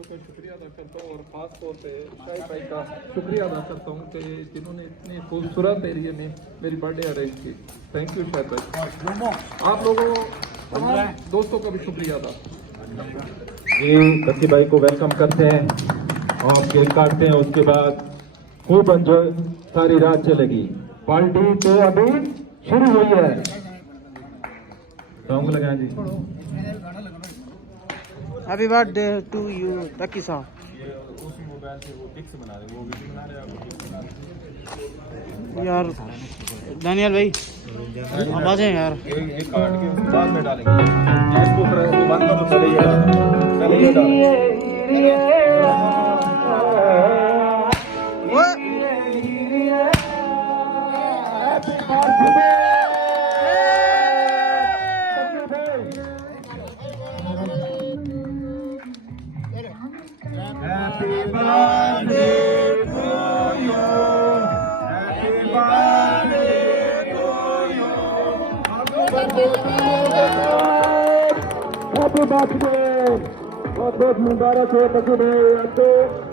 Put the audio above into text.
दोस्तों का शुक्रिया अदा करता हूँ और ख़ास तौर पे शाहिद भाई का शुक्रिया अदा करता हूँ कि जिन्होंने इतनी खूबसूरत एरिया में मेरी बर्थडे अरेंज की। थैंक यू शाहिद भाई। आप लोगों तमाम दोस्तों का भी शुक्रिया अदा। जी बच्ची भाई को वेलकम करते हैं और केक काटते हैं। उसके बाद खूब एंजॉय सारी रात चलेगी। पार्टी तो अभी शुरू हुई है। सॉन्ग लगाएं जी। हैप्पी बर्थडे टू यू तकी साहब। उस मोबाइल से वो पिक्स बना रहे, वो वीडियो बना रहे यार दानियल भाई अब आ जाए यार। ये काट के उसके बाद में डालेंगे। इसको वो बंद करो, पहले ये डालेंगे। Happy birthday to you. Happy birthday to you. Happy birthday. बहुत बहुत मुबारक हो तकी भाई।